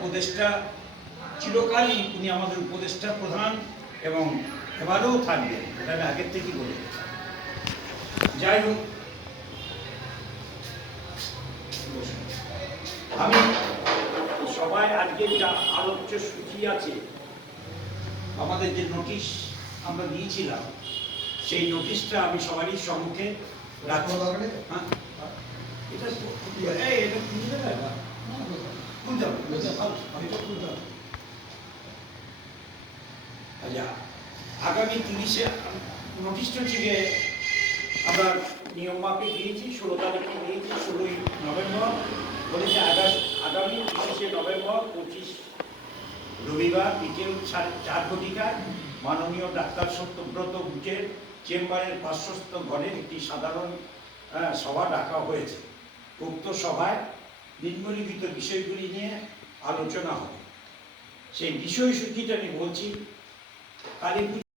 উপদেষ্টা, চিরকালই উনি আমাদের উপদেষ্টা প্রধান এবং এবারেও থাকবেন, এটা আমি আগের থেকেই বলে। যাই হোক, আমি সবাই আজকে যা আলোচ্য সূচি আছে, আমাদের যে নোটিশ আমরা দিয়েছিলাম, সেই নোটিশটা আমি সবারই সম্মুখে রাখবো। হ্যাঁ, এটা আচ্ছা, আগামী 30-এ নোটিশটা থেকে আমরা নিয়ম মাফিক দিয়েছি, 16 তারিখে দিয়েছি, 16ই নভেম্বর বলেছে আগামী 25শে নভেম্বর 25 রবিবার বিকেল 4:30টায় মাননীয় ডাক্তার সত্যব্রত ঘোষের চেম্বারের পার্শ্বস্থ ঘরে একটি সাধারণ সভা ডাকা হয়েছে। উক্ত সভায় নিম্নলিখিত বিষয়গুলি নিয়ে আলোচনা হবে। সেই বিষয়সূচিটা আমি বলছি। কালী